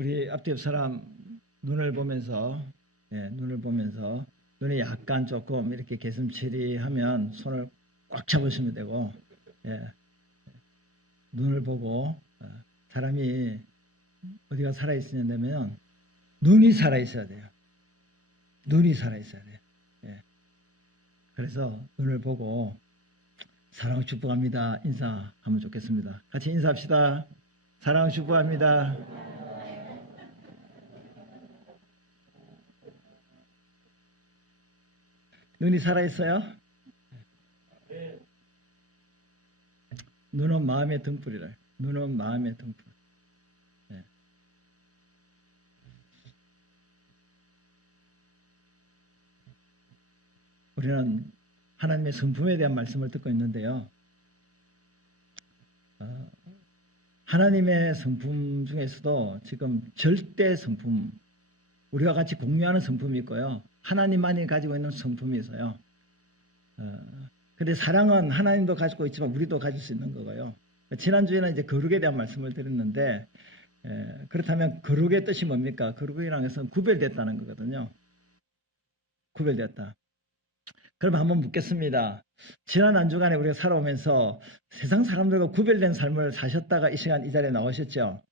우리 앞뒤 옆 사람 눈을 보면서, 눈이 약간 조금 이렇게 개슴츠리하면 손을 꽉 잡으시면 되고, 눈을 보고 사람이 어디가 살아있으냐 되면 눈이 살아있어야 돼요. 눈이 살아있어야 돼요. 그래서 눈을 보고 사랑을 축복합니다 인사하면 좋겠습니다. 같이 인사합시다. 사랑을 축복합니다. 눈이 살아있어요? 눈은 마음의 등불이라. 눈은 마음의 등불. 우리는 하나님의 성품에 대한 말씀을 듣고 있는데요. 하나님의 성품 중에서도 지금 절대 성품, 우리와 같이 공유하는 성품이 있고요. 하나님만이 가지고 있는 성품이 있어요. 근데 사랑은 하나님도 가지고 있지만 우리도 가질 수 있는 거고요. 지난주에는 이제 거룩에 대한 말씀을 드렸는데, 그렇다면 거룩의 뜻이 뭡니까? 거룩이라는 것은 구별됐다는 거거든요. 구별됐다. 그럼 한번 묻겠습니다. 지난 한 주간에 우리가 살아오면서 세상 사람들과 구별된 삶을 사셨다가 이 시간 이 자리에 나오셨죠?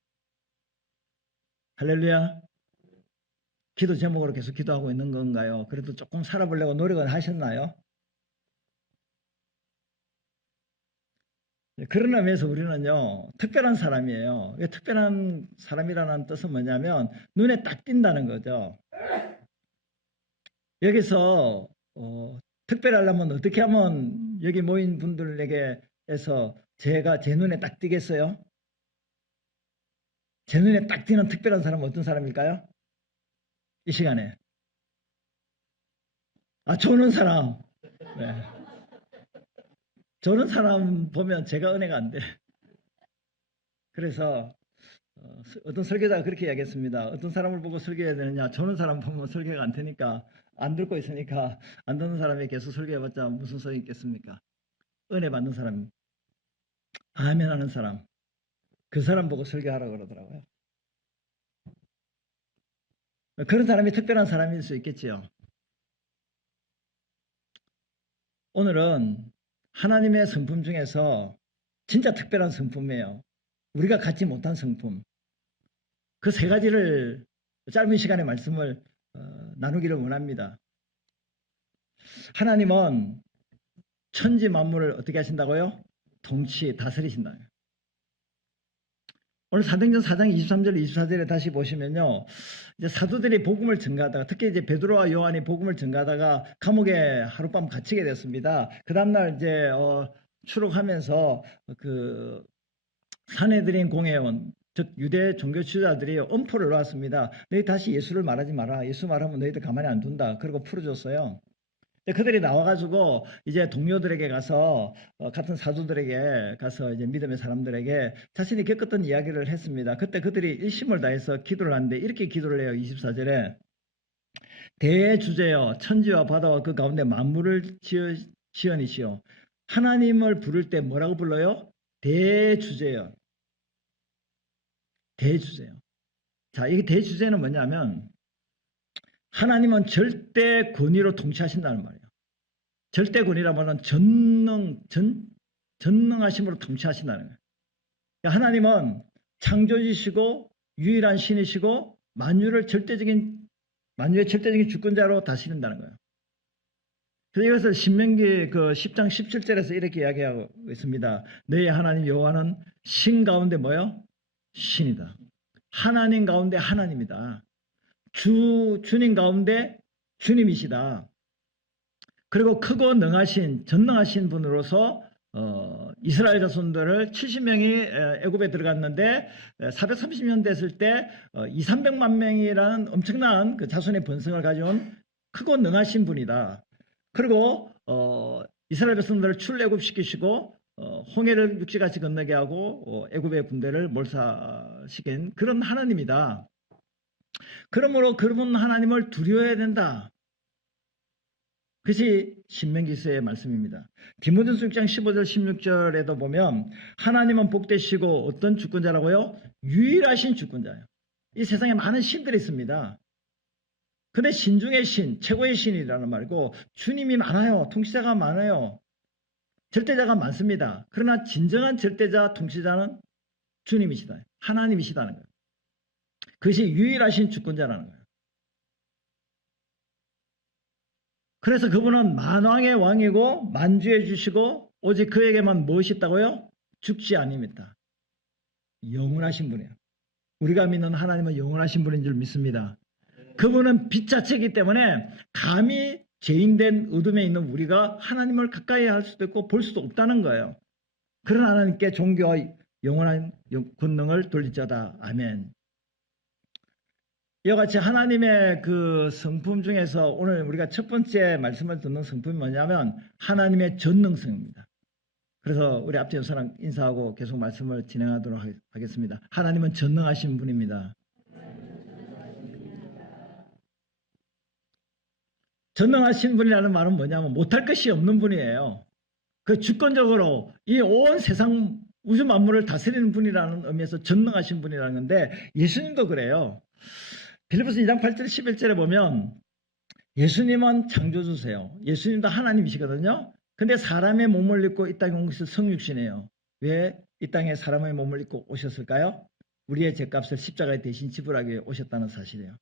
할렐루야. 기도 제목으로 계속 기도하고 있는 건가요? 그래도 조금 살아보려고 노력은 하셨나요? 그런 의미에서 우리는요, 특별한 사람이에요. 특별한 사람이라는 뜻은 뭐냐면 눈에 딱 띈다는 거죠. 여기서 특별하려면 어떻게 하면 여기 모인 분들에게서 제가 제 눈에 딱 띄겠어요? 제 눈에 딱 띄는 특별한 사람은 어떤 사람일까요? 이 시간에. 조는 사람. 네. 저는 사람 보면 제가 은혜가 안 돼. 그래서 어떤 설교자가 그렇게 이야기했습니다. 어떤 사람을 보고 설교해야 되느냐. 저는 사람 보면 설교가 안 되니까, 안 듣고 있으니까 안 듣는 사람이 계속 설교해봤자 무슨 소용이 있겠습니까? 은혜 받는 사람, 아멘 하는 사람, 그 사람 보고 설교하라고 그러더라고요. 그런 사람이 특별한 사람일 수 있겠지요. 오늘은 하나님의 성품 중에서 진짜 특별한 성품이에요. 우리가 갖지 못한 성품. 그 세 가지를 짧은 시간에 말씀을 나누기를 원합니다. 하나님은 천지 만물을 어떻게 하신다고요? 통치, 다스리신다. 오늘 사도행전 4장 23절, 24절에 다시 보시면요. 이제 사도들이 복음을 전가하다가, 특히 이제 베드로와 요한이 복음을 전가하다가 감옥에 하룻밤 갇히게 됐습니다. 그 다음날 이제 추록하면서 그 산헤드린 공회원, 즉 유대 종교 지도자들이 엄포를 놓았습니다. 너희 다시 예수를 말하지 마라. 예수 말하면 너희들 가만히 안 둔다. 그리고 풀어줬어요. 그들이 나와가지고 이제 동료들에게 가서 같은 사도들에게 가서 이제 믿음의 사람들에게 자신이 겪었던 이야기를 했습니다. 그때 그들이 일심을 다해서 기도를 하는데 이렇게 기도를 해요. 24절에 대주제여 천지와 바다와 그 가운데 만물을 지으니시오. 하나님을 부를 때 뭐라고 불러요? 대주제여. 대주제요. 자, 이게 대주제는 뭐냐면 하나님은 절대 권위로 통치하신다는 말이에요. 절대 권위라면 전능하심으로 통치하신다는 거예요. 그러니까 하나님은 창조주시고 유일한 신이시고 만유의 절대적인 주권자로 다스린다는 거예요. 그래서 이것을 신명기 그 10장 17절에서 이렇게 이야기하고 있습니다. 너희 하나님 여호와는 신 가운데 뭐요? 신이다. 하나님 가운데 하나님이다. 주님 가운데 주님이시다. 그리고 크고 전능하신 분으로서 이스라엘 자손들을 70명이 애굽에 들어갔는데 430년 됐을 때 2,300만 명이라는 엄청난 그 자손의 번성을 가져온 크고 능하신 분이다. 그리고 이스라엘 자손들을 출애굽시키시고 홍해를 육지같이 건너게 하고 애굽의 군대를 몰살시킨 그런 하나님이다. 그러므로 그런 하나님을 두려워해야 된다. 그것이 신명기서의 말씀입니다. 디모데후서 6장 15절 16절에도 보면 하나님은 복되시고 어떤 주권자라고요? 유일하신 주권자예요. 이 세상에 많은 신들이 있습니다. 근데 신 중의 신, 최고의 신이라는 말이고 주님이 많아요. 통치자가 많아요. 절대자가 많습니다. 그러나 진정한 절대자, 통치자는 주님이시다. 하나님이시다는 거예요. 그것이 유일하신 주권자라는 거예요. 그래서 그분은 만왕의 왕이고 만주해 주시고 오직 그에게만 무엇이 있다고요? 죽지 아닙니다. 영원하신 분이에요. 우리가 믿는 하나님은 영원하신 분인 줄 믿습니다. 그분은 빛 자체이기 때문에 감히 죄인된 어둠에 있는 우리가 하나님을 가까이 할 수도 있고 볼 수도 없다는 거예요. 그런 하나님께 존귀와 영원한 권능을 돌리자다. 아멘. 이와 같이 하나님의 그 성품 중에서 오늘 우리가 첫 번째 말씀을 듣는 성품이 뭐냐면 하나님의 전능성입니다. 그래서 우리 앞뒤 연사랑 인사하고 계속 말씀을 진행하도록 하겠습니다. 하나님은 전능하신 분입니다. 전능하신 분이라는 말은 뭐냐면 못할 것이 없는 분이에요. 그 주권적으로 이 온 세상 우주 만물을 다스리는 분이라는 의미에서 전능하신 분이라는 건데 예수님도 그래요. 빌립보서 2장 8절 11절에 보면 예수님은 창조주세요. 예수님도 하나님이시거든요. 근데 사람의 몸을 입고 이 땅에 온 것이 성육신이에요. 왜 이 땅에 사람의 몸을 입고 오셨을까요? 우리의 죄값을 십자가에 대신 지불하기 위해 오셨다는 사실이에요.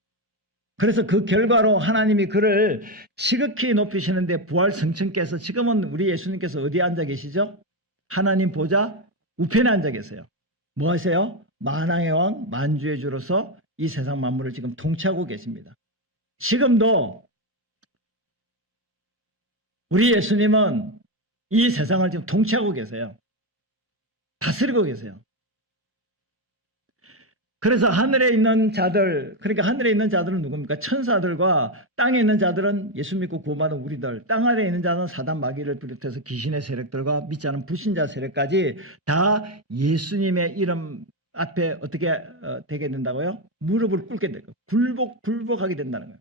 그래서 그 결과로 하나님이 그를 지극히 높이시는데 부활 성천께서 지금은 우리 예수님께서 어디에 앉아 계시죠? 하나님 보좌 우편에 앉아 계세요. 뭐 하세요? 만왕의 왕 만주의 주로서 이 세상 만물을 지금 통치하고 계십니다. 지금도 우리 예수님은 이 세상을 지금 통치하고 계세요. 다스리고 계세요. 그래서 하늘에 있는 자들, 그러니까 하늘에 있는 자들은 누굽니까? 천사들과 땅에 있는 자들은 예수 믿고 구원받은 우리들, 땅 아래에 있는 자는 사단 마귀를 비롯해서 귀신의 세력들과 믿지 않은 불신자 세력까지 다 예수님의 이름 앞에 어떻게 되게 된다고요? 무릎을 꿇게 되고 굴복하게 된다는 거예요.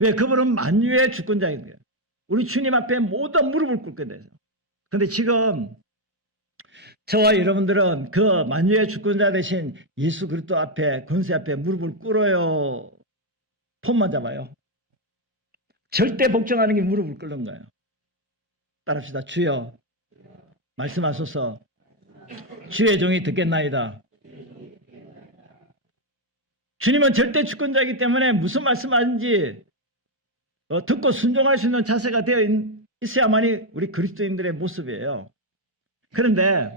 왜? 그분은 만유의 주권자인 거예요. 우리 주님 앞에 모든 무릎을 꿇게 되죠. 그런데 지금 저와 여러분들은 그 만유의 주권자 대신 예수 그리스도 앞에 권세 앞에 무릎을 꿇어요. 폰만 잡아요. 절대 복종하는 게 무릎을 꿇는 거예요. 따라합시다. 주여 말씀하소서. 주의 종이 듣겠나이다. 주님은 절대 주권자이기 때문에 무슨 말씀하는지 듣고 순종할 수 있는 자세가 되어 있어야만이 우리 그리스도인들의 모습이에요. 그런데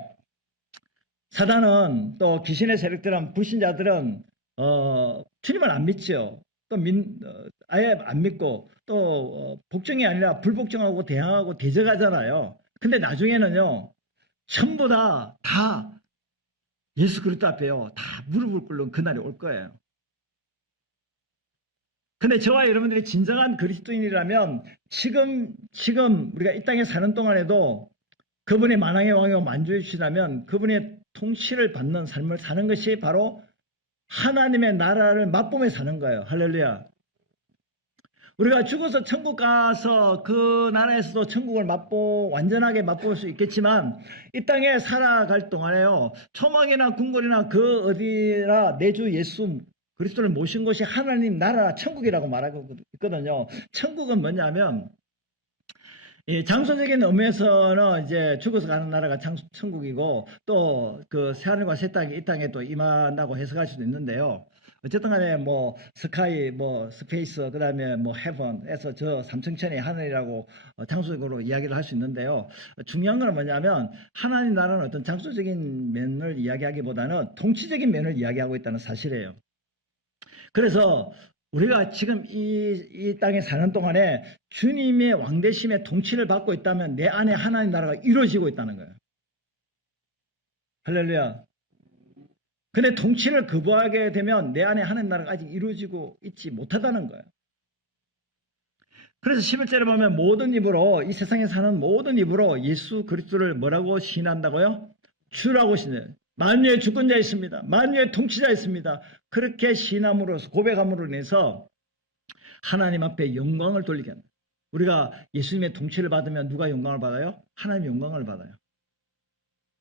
사단은 또 귀신의 세력들은 불신자들은 주님을 안 믿죠. 또 아예 안 믿고 또 복종이 아니라 불복종하고 대항하고 대적하잖아요. 근데 나중에는요. 전부 다 예수 그리스도 앞에요. 다 무릎을 꿇는 그날이 올 거예요. 근데 저와 여러분들이 진정한 그리스도인이라면 지금 우리가 이 땅에 사는 동안에도 그분의 만왕의 왕이고 만주해 주시다면 그분의 통치를 받는 삶을 사는 것이 바로 하나님의 나라를 맛보며 사는 거예요. 할렐루야. 우리가 죽어서 천국 가서 그 나라에서도 천국을 완전하게 맛볼 수 있겠지만 이 땅에 살아갈 동안에요. 초막이나 궁궐이나 그 어디나 내 주 예수 그리스도를 모신 곳이 하나님 나라 천국이라고 말하고 있거든요. 천국은 뭐냐면 장소적인 의미에서는 이제 죽어서 가는 나라가 천국이고 또 그 새하늘과 새 땅이 이 땅에 또 임한다고 해석할 수도 있는데요. 어쨌든 간에 뭐 스카이, 뭐 스페이스, 그 다음에 뭐 헤븐에서 저 삼층천의 하늘이라고 장소적으로 이야기를 할 수 있는데요. 중요한 건 뭐냐면 하나님 나라는 어떤 장소적인 면을 이야기하기보다는 통치적인 면을 이야기하고 있다는 사실이에요. 그래서 우리가 지금 이 땅에 사는 동안에 주님의 왕대심의 통치를 받고 있다면 내 안에 하나님 나라가 이루어지고 있다는 거예요. 할렐루야. 근데 통치를 거부하게 되면 내 안에 하나님 나라가 아직 이루어지고 있지 못하다는 거예요. 그래서 11절에 보면 모든 입으로 이 세상에 사는 모든 입으로 예수 그리스도를 뭐라고 시인한다고요? 주라고 시인해요. 만유의 주권자 있습니다. 만유의 통치자 있습니다. 그렇게 시인함으로써 고백함으로 인해서 하나님 앞에 영광을 돌리게 합니다. 우리가 예수님의 통치를 받으면 누가 영광을 받아요? 하나님 영광을 받아요.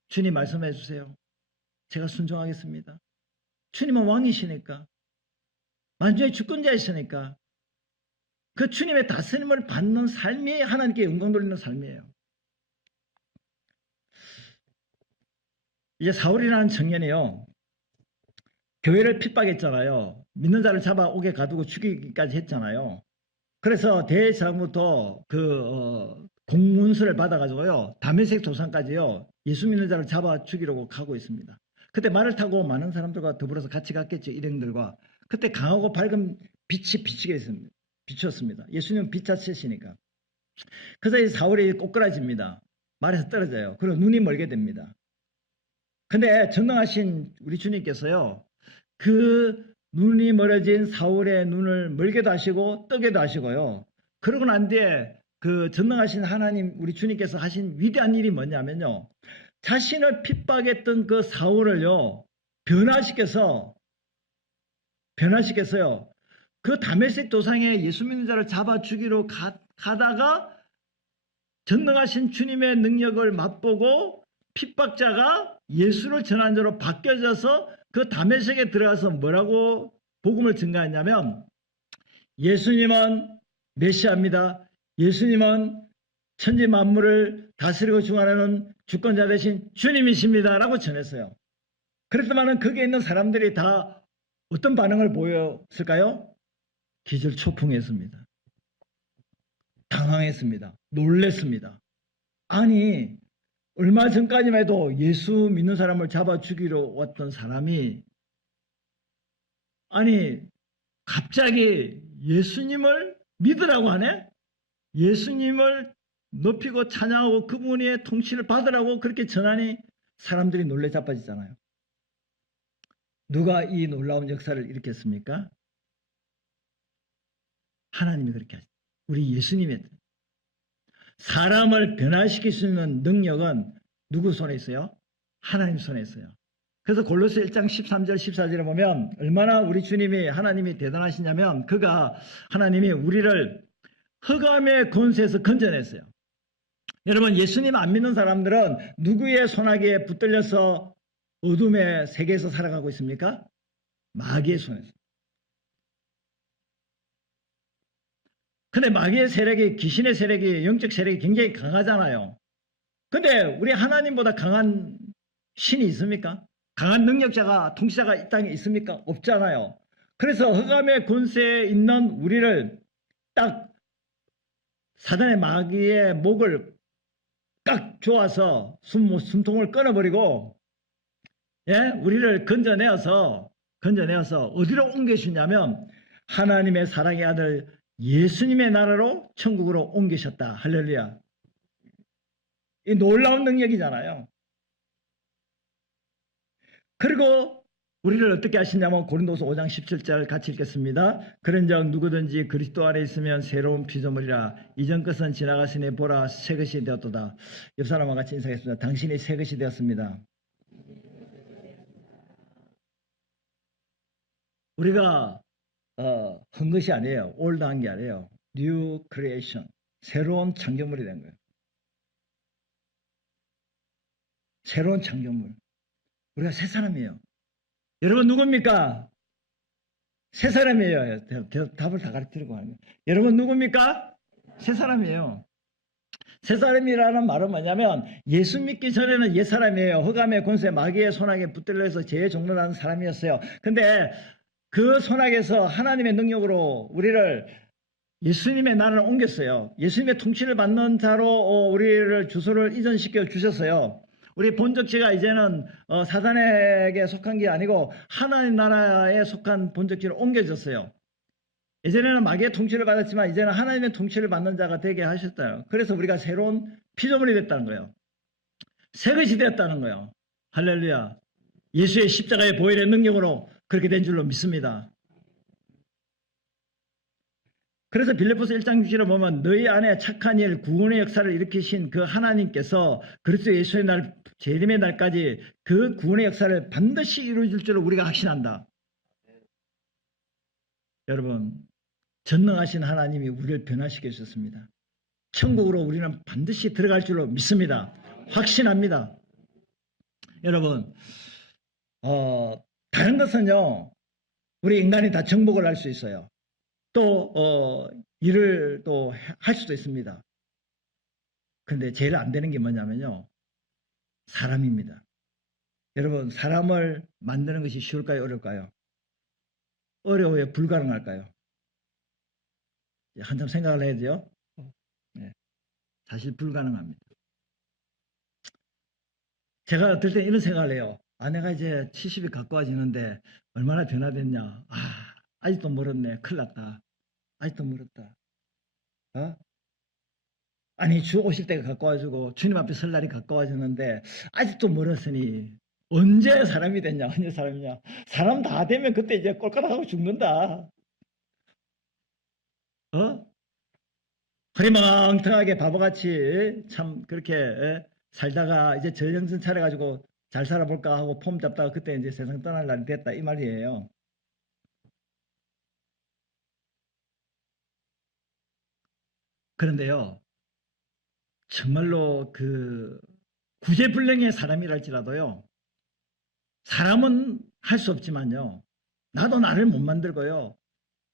주님 말씀해 주세요. 제가 순종하겠습니다. 주님은 왕이시니까. 만주의 주권자이시니까. 그 주님의 다스림을 받는 삶이 하나님께 영광 돌리는 삶이에요. 이제 사울이라는 청년이요. 교회를 핍박했잖아요. 믿는 자를 잡아오게 가두고 죽이기까지 했잖아요. 그래서 대제사장부터 공문서를 받아가지고요. 다메섹 도상까지요. 예수 믿는 자를 잡아 죽이려고 가고 있습니다. 그때 말을 타고 많은 사람들과 더불어서 같이 갔겠죠. 일행들과. 그때 강하고 밝은 빛이 비추었습니다. 예수님은 빛 자체시니까. 그래서 이 사울이 꼬꾸라집니다. 말에서 떨어져요. 그리고 눈이 멀게 됩니다. 근데 전능하신 우리 주님께서요. 그 눈이 멀어진 사울의 눈을 멀게도 하시고 뜨게도 하시고요. 그러고 난 뒤에 그 전능하신 하나님 우리 주님께서 하신 위대한 일이 뭐냐면요. 자신을 핍박했던 그 사울을요. 변화시켜서요. 그 다메섹 도상에 예수 믿는 자를 잡아 죽이러 가다가 전능하신 주님의 능력을 맛보고 핍박자가 예수를 전한 자로 바뀌어져서 그 다메섹에 들어가서 뭐라고 복음을 증가했냐면 예수님은 메시아입니다. 예수님은 천지 만물을 다스리고 중하는 주권자 되신 주님이십니다. 라고 전했어요. 그랬더니 거기에 있는 사람들이 다 어떤 반응을 보였을까요? 기절초풍했습니다. 당황했습니다. 놀랬습니다. 아니 얼마 전까지만 해도 예수 믿는 사람을 잡아 죽이러 왔던 사람이 아니 갑자기 예수님을 믿으라고 하네? 예수님을 높이고 찬양하고 그분의 통치를 받으라고 그렇게 전하니 사람들이 놀래 자빠지잖아요. 누가 이 놀라운 역사를 일으켰습니까? 하나님이 그렇게 하시죠. 우리 예수님의 사람을 변화시킬 수 있는 능력은 누구 손에 있어요? 하나님 손에 있어요. 그래서 골로새 1장 13절 14절에 보면 얼마나 우리 주님이 하나님이 대단하시냐면 하나님이 우리를 흑암의 권세에서 건져냈어요. 여러분 예수님 안 믿는 사람들은 누구의 손아귀에 붙들려서 어둠의 세계에서 살아가고 있습니까? 마귀의 손에서. 근데 마귀의 세력이 귀신의 세력이 영적 세력이 굉장히 강하잖아요. 근데 우리 하나님보다 강한 신이 있습니까? 강한 능력자가 통치자가 이 땅에 있습니까? 없잖아요. 그래서 흑암의 권세에 있는 우리를 딱 사단의 마귀의 목을 딱 조아서 숨통을 끊어버리고 우리를 건져내어서 어디로 옮기시냐면 하나님의 사랑의 아들 예수님의 나라로 천국으로 옮기셨다. 할렐루야. 이 놀라운 능력이잖아요. 그리고 우리를 어떻게 하시냐면 고린도서 5장 17절 같이 읽겠습니다. 그런즉 누구든지 그리스도 안에 있으면 새로운 피조물이라 이전 것은 지나갔으니 보라 새 것이 되었도다. 옆 사람과 같이 인사하겠습니다. 당신이 새 것이 되었습니다. 우리가 한 것이 아니에요. 올드한 게 아니에요. New creation. 새로운 창조물이 된 거예요. 새로운 창조물. 우리가 새 사람이에요. 여러분 누굽니까? 새 사람이에요. 답을 다 가르치려고 하는 거예요. 여러분 누굽니까? 새 사람이에요. 새 사람이라는 말은 뭐냐면 예수 믿기 전에는 옛 사람이에요. 흑암의 권세 마귀의 손아귀에 붙들려서 죄의 종로라는 사람이었어요. 근데 그 손아귀에서 하나님의 능력으로 우리를 예수님의 나라를 옮겼어요. 예수님의 통치를 받는 자로 우리를 주소를 이전시켜 주셨어요. 우리 본적지가 이제는 사단에게 속한 게 아니고 하나님 나라에 속한 본적지로 옮겨졌어요. 예전에는 마귀의 통치를 받았지만 이제는 하나님의 통치를 받는 자가 되게 하셨어요. 그래서 우리가 새로운 피조물이 됐다는 거예요. 새 것이 되었다는 거예요. 할렐루야. 예수의 십자가의 보혈의 능력으로 그렇게 된 줄로 믿습니다. 그래서 빌립보서 1장 6절에 보면 너희 안에 착한 일 구원의 역사를 일으키신 그 하나님께서 그리스도 예수의 날 재림의 날까지 그 구원의 역사를 반드시 이루어질 줄로 우리가 확신한다. 여러분 전능하신 하나님이 우리를 변화시켜 주셨습니다. 천국으로 우리는 반드시 들어갈 줄로 믿습니다. 확신합니다. 여러분 다른 것은요, 우리 인간이 다 정복을 할 수 있어요. 또 일을 또 할 수도 있습니다. 그런데 제일 안 되는 게 뭐냐면요, 사람입니다. 여러분, 사람을 만드는 것이 쉬울까요, 어려울까요? 어려워요, 불가능할까요? 한참 생각을 해야 돼요. 네, 사실 불가능합니다. 제가 어떨 때 이런 생각을 해요. 내가 이제 70이 가까워지는데 얼마나 변화됐냐. 아직도 멀었네. 큰일 났다. 아직도 멀었다. 어? 아니, 주 오실 때가 가까워지고 주님 앞에 설 날이 가까워졌는데 아직도 멀었으니 언제 사람이 됐냐, 언제 사람이냐. 사람 다 되면 그때 이제 꼴깍하고 죽는다. 흐리멍텅하게 바보같이 참 그렇게 살다가 이제 저정신 차려가지고 잘 살아볼까 하고 폼 잡다가 그때 이제 세상 떠날 날이 됐다, 이 말이에요. 그런데요, 정말로 그 구제불능의 사람이랄지라도요, 사람은 할 수 없지만요, 나도 나를 못 만들고요.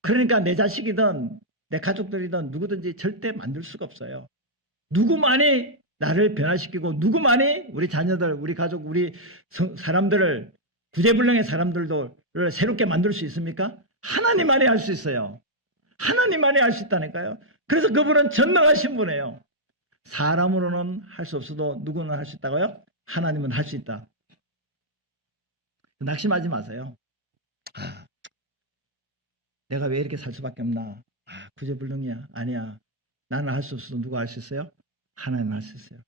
그러니까 내 자식이든 내 가족들이든 누구든지 절대 만들 수가 없어요. 누구만이 나를 변화시키고 누구만이 우리 자녀들, 우리 가족, 우리 사람들을, 구제불능의 사람들도 새롭게 만들 수 있습니까? 하나님만이 할 수 있어요. 하나님만이 할 수 있다니까요. 그래서 그분은 전능하신 분이에요. 사람으로는 할 수 없어도 누구는 할 수 있다고요? 하나님은 할 수 있다. 낙심하지 마세요. 내가 왜 이렇게 살 수밖에 없나? 구제불능이야. 아니야. 나는 할 수 없어도 누가 할 수 있어요? 하나님은 할 수 있어요.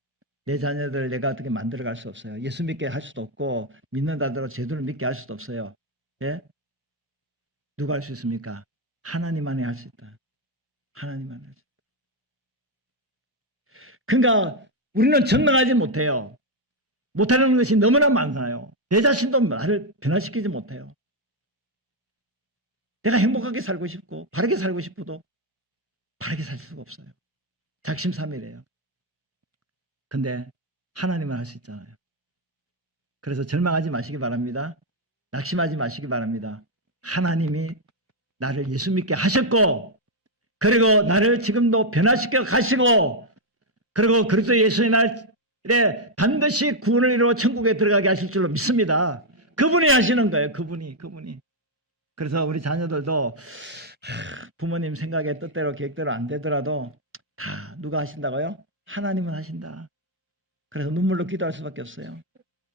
내 자녀들 내가 어떻게 만들어갈 수 없어요. 예수 믿게 할 수도 없고 믿는다더러 제도를 믿게 할 수도 없어요. 예? 누가 할 수 있습니까? 하나님만이 할 수 있다. 하나님만이 할 수 있다. 그러니까 우리는 전능하지 못해요. 못하는 것이 너무나 많아요. 내 자신도 나를 변화시키지 못해요. 내가 행복하게 살고 싶고 바르게 살고 싶어도 바르게 살 수가 없어요. 작심삼일이에요. 근데 하나님은 할 수 있잖아요. 그래서 절망하지 마시기 바랍니다. 낙심하지 마시기 바랍니다. 하나님이 나를 예수 믿게 하셨고, 그리고 나를 지금도 변화시켜 가시고, 그리고 그리스도 예수의 날에 반드시 구원을 이루어 천국에 들어가게 하실 줄로 믿습니다. 그분이 하시는 거예요. 그분이. 그래서 우리 자녀들도 부모님 생각에 뜻대로 계획대로 안 되더라도 다 누가 하신다고요? 하나님은 하신다. 그래서 눈물로 기도할 수밖에 없어요.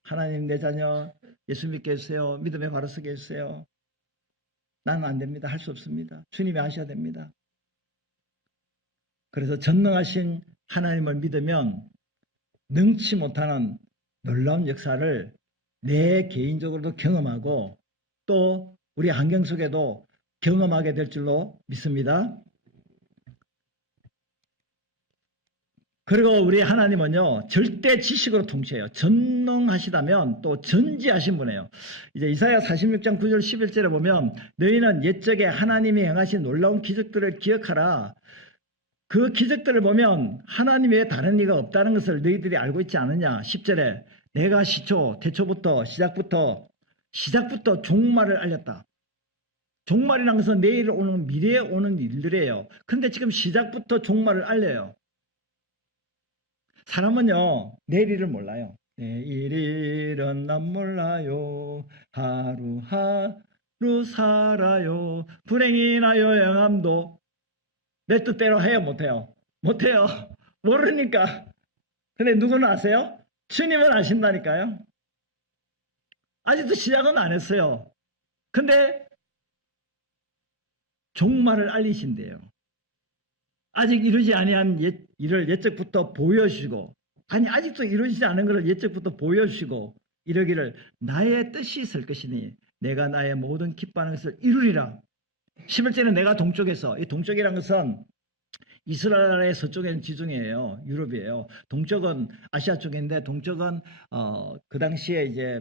하나님, 내 자녀 예수 믿게 해주세요. 믿음에 바로 서게 해주세요. 나는 안 됩니다. 할 수 없습니다. 주님이 하셔야 됩니다. 그래서 전능하신 하나님을 믿으면 능치 못하는 놀라운 역사를 내 개인적으로도 경험하고 또 우리 환경 속에도 경험하게 될 줄로 믿습니다. 그리고 우리 하나님은요, 절대 지식으로 통치해요. 전능하시다면 또 전지하신 분이에요. 이제 이사야 46장 9절 11절에 보면 너희는 옛적에 하나님이 행하신 놀라운 기적들을 기억하라. 그 기적들을 보면 하나님 외에 다른 이가 없다는 것을 너희들이 알고 있지 않느냐. 10절에 내가 태초부터 시작부터 종말을 알렸다. 종말이라는 것은 내일 오는 미래에 오는 일들이에요. 근데 지금 시작부터 종말을 알려요. 사람은요, 내일을 몰라요. 내일은 난 몰라요. 하루하루 살아요. 불행이나 요양함도 내 뜻대로 해요, 못해요? 못해요. 모르니까. 근데 누구는 아세요? 주님은 아신다니까요. 아직도 시작은 안 했어요. 근데 종말을 알리신대요. 아직 이루지 아니한 일을 옛적부터 보여주시고, 아니 아직도 이루어지지 않은 것을 옛적부터 보여주시고 이러기를 나의 뜻이 있을 것이니 내가 나의 모든 기뻐하는 것을 이루리라. 11절은 내가 동쪽에서, 이 동쪽이라는 것은 이스라엘의 서쪽에는 지중해예요. 유럽이에요. 동쪽은 아시아 쪽인데 동쪽은 그 당시에 이제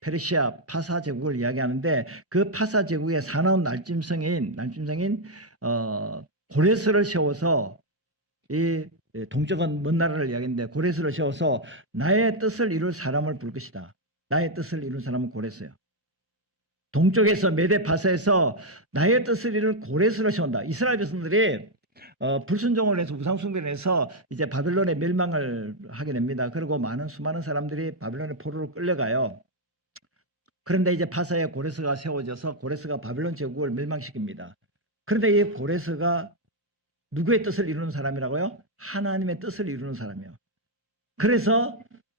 페르시아 파사 제국을 이야기하는데 그 파사 제국의 사나운 날짐승인 고레스를 세워서 이 동쪽은 먼 나라를 이야기하는데 고레스를 세워서 나의 뜻을 이룰 사람을 부를 것이다. 나의 뜻을 이룰 사람은 고레스예요. 동쪽에서 메데파사에서 나의 뜻을 이룰 고레스로 세운다. 이스라엘 백성들이 불순종을 해서 우상숭배를 해서 이제 바벨론의 멸망을 하게 됩니다. 그리고 수많은 사람들이 바벨론의 포로로 끌려가요. 그런데 이제 파사에 고레스가 세워져서 고레스가 바벨론 제국을 멸망시킵니다. 그런데 이 고레스가 누구의 뜻을 이루는 사람이라고요? 하나님의 뜻을 이루는 사람이에요. 그래서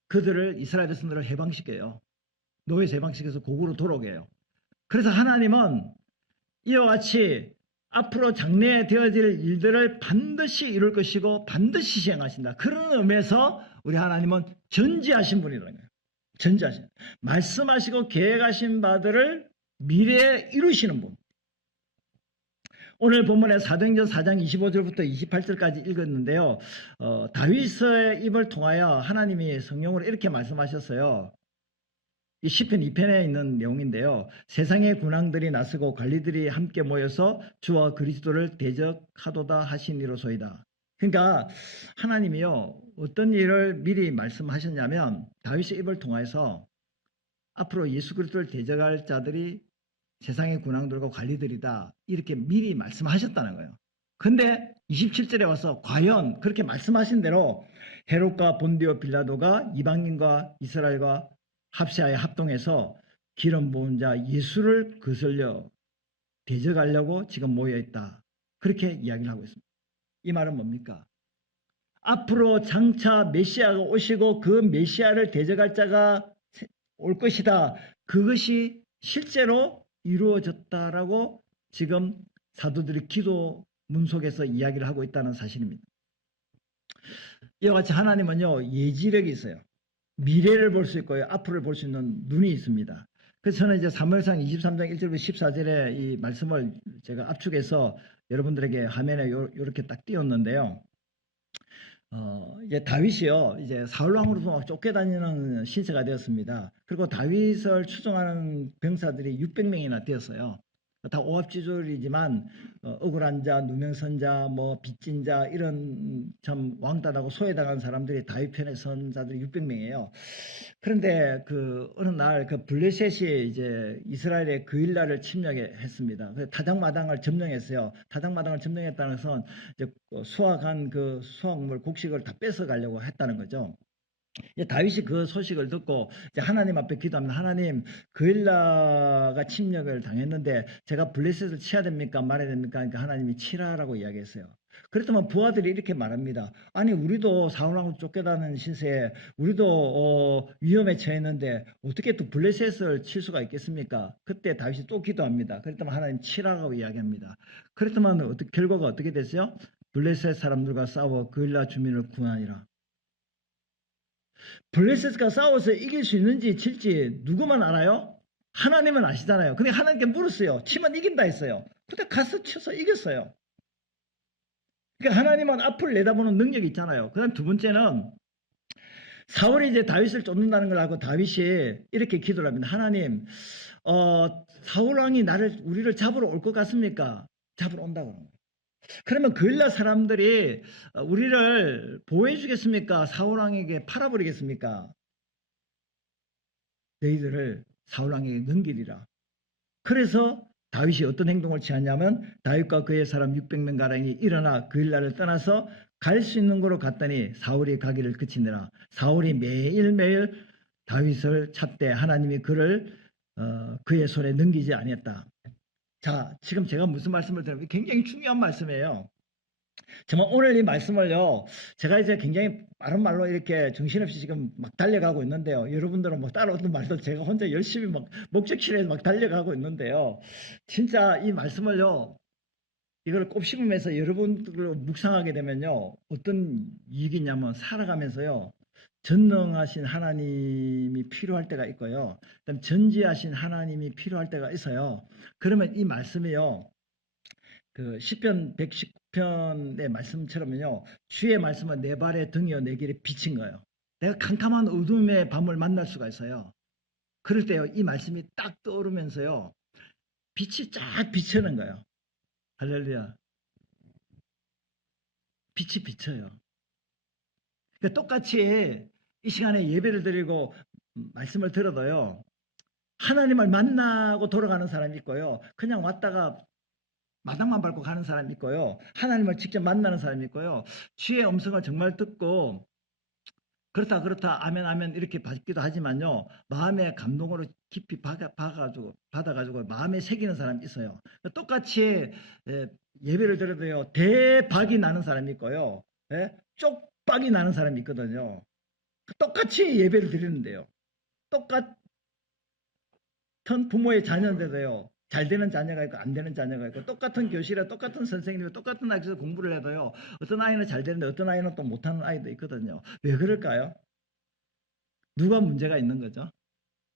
그들을 이스라엘 백성들을 해방시켜요. 노예에서 해방시켜서 고국으로 돌아오게 해요. 그래서 하나님은 이와 같이 앞으로 장래에 되어질 일들을 반드시 이룰 것이고 반드시 시행하신다. 그런 의미에서 우리 하나님은 전지하신 분이라는 거예요. 전지하신. 말씀하시고 계획하신 바들을 미래에 이루시는 분. 오늘 본문의 사도행전 4장 25절부터 28절까지 읽었는데요. 다윗의 입을 통하여 하나님이 성령으로 이렇게 말씀하셨어요. 이 시편 2편에 있는 내용인데요. 세상의 군왕들이 나서고 관리들이 함께 모여서 주와 그리스도를 대적하도다 하시니로소이다. 그러니까 하나님이요, 어떤 일을 미리 말씀하셨냐면 다윗의 입을 통해서 앞으로 예수 그리스도를 대적할 자들이 세상의 군왕들과 관리들이다, 이렇게 미리 말씀하셨다는 거예요. 근데 27절에 와서 과연 그렇게 말씀하신 대로 헤롯과 본디오 빌라도가 이방인과 이스라엘과 합세하여 합동해서 기름 부은 자 예수를 거슬려 대적하려고 지금 모여있다, 그렇게 이야기를 하고 있습니다. 이 말은 뭡니까? 앞으로 장차 메시아가 오시고 그 메시아를 대적할 자가 올 것이다. 그것이 실제로 이루어졌다라고 지금 사도들이 기도문 속에서 이야기를 하고 있다는 사실입니다. 이와 같이 하나님은요, 예지력이 있어요. 미래를 볼 수 있고요, 앞으로 볼 수 있는 눈이 있습니다. 그래서 저는 이제 사무엘상 23장 1절부터 14절의 이 말씀을 제가 압축해서 여러분들에게 화면에 이렇게 딱 띄웠는데요. 이제 다윗이요, 이제 사울 왕으로서 쫓겨다니는 신세가 되었습니다. 그리고 다윗을 추종하는 병사들이 600명이나 되었어요. 다 오합지졸이지만 억울한 자, 누명선자, 뭐 빚진 자, 이런 참 왕따하고 소외당한 사람들이 다윗 편에 선 자들이 600명이에요. 그런데 어느 날 블레셋이 이제 이스라엘의 그일라를 침략했습니다. 그래서 타작마당을 점령했어요. 타작마당을 점령했다는 것은 이제 수확한 그 수확물 곡식을 다 뺏어 가려고 했다는 거죠. 이제 다윗이 그 소식을 듣고 이제 하나님 앞에 기도합니다. 하나님, 그일라가 침략을 당했는데 제가 블레셋을 치야 됩니까? 말해야 됩니까? 그러니까 하나님이 치라라고 이야기했어요. 그랬더니 부하들이 이렇게 말합니다. 아니, 우리도 사울왕으로 쫓겨다니는 신세에 우리도 위험에 처했는데 어떻게 또 블레셋을 칠 수가 있겠습니까? 그때 다윗이 또 기도합니다. 그랬더니 하나님 치라고 이야기합니다. 그랬더니 결과가 어떻게 됐어요? 블레셋 사람들과 싸워 그일라 주민을 구하니라. 블레셋과 싸워서 이길 수 있는지 질지 누구만 알아요? 하나님은 아시잖아요. 근데 하나님께 물었어요. 치면 이긴다 했어요. 근데 가서 쳐서 이겼어요. 그러니까 하나님은 앞을 내다보는 능력이 있잖아요. 그 다음 두 번째는 사울이 이제 다윗을 쫓는다는 걸 알고 다윗이 이렇게 기도를 합니다. 하나님, 사울 왕이 우리를 잡으러 올 것 같습니까? 잡으러 온다고 하는 거예요. 그러면 그일라 사람들이 우리를 보호해 주겠습니까? 사울왕에게 팔아버리겠습니까? 너희들을 사울왕에게 넘기리라. 그래서 다윗이 어떤 행동을 취하냐면 다윗과 그의 사람 600명 가량이 일어나 그일라를 떠나서 갈 수 있는 곳으로 갔더니 사울이 가기를 그치니라. 사울이 매일매일 다윗을 찾되 하나님이 그를 그의 손에 넘기지 아니했다. 자, 지금 제가 무슨 말씀을 드리면 굉장히 중요한 말씀이에요. 정말 오늘 이 말씀을요, 제가 이제 굉장히 빠른 말로 이렇게 정신없이 지금 막 달려가고 있는데요. 여러분들은 뭐 따라오는 말도 제가 혼자 열심히 막 목적실에 막 달려가고 있는데요. 진짜 이 말씀을요, 이걸 곱씹으면서 여러분들로 묵상하게 되면요, 어떤 이익이 있냐면 살아가면서요, 전능하신 하나님이 필요할 때가 있고요. 그다음 전지하신 하나님이 필요할 때가 있어요. 그러면 이 말씀이요, 시편 119편의 말씀처럼요, 주의 말씀은 내 발의 등이요 내 길에 비친 거예요. 내가 캄캄한 어둠의 밤을 만날 수가 있어요. 그럴 때요, 이 말씀이 딱 떠오르면서요, 빛이 쫙 비치는 거예요. 할렐루야. 빛이 비쳐요. 그러니까 똑같이 이 시간에 예배를 드리고 말씀을 들어도요, 하나님을 만나고 돌아가는 사람이 있고요. 그냥 왔다가 마당만 밟고 가는 사람이 있고요. 하나님을 직접 만나는 사람이 있고요. 주의 음성을 정말 듣고 그렇다 아멘 아멘 이렇게 받기도 하지만요. 마음의 감동으로 깊이 받아가지고 마음에 새기는 사람이 있어요. 똑같이 예배를 드려도요. 대박이 나는 사람이 있고요. 쪽박이 나는 사람이 있거든요. 똑같이 예배를 드리는데요. 똑같은 부모의 자녀인데도요. 잘 되는 자녀가 있고 안 되는 자녀가 있고 똑같은 교실에 똑같은 선생님이 똑같은 학교에서 공부를 해도요. 어떤 아이는 잘 되는데 어떤 아이는 또 못하는 아이도 있거든요. 왜 그럴까요? 누가 문제가 있는 거죠?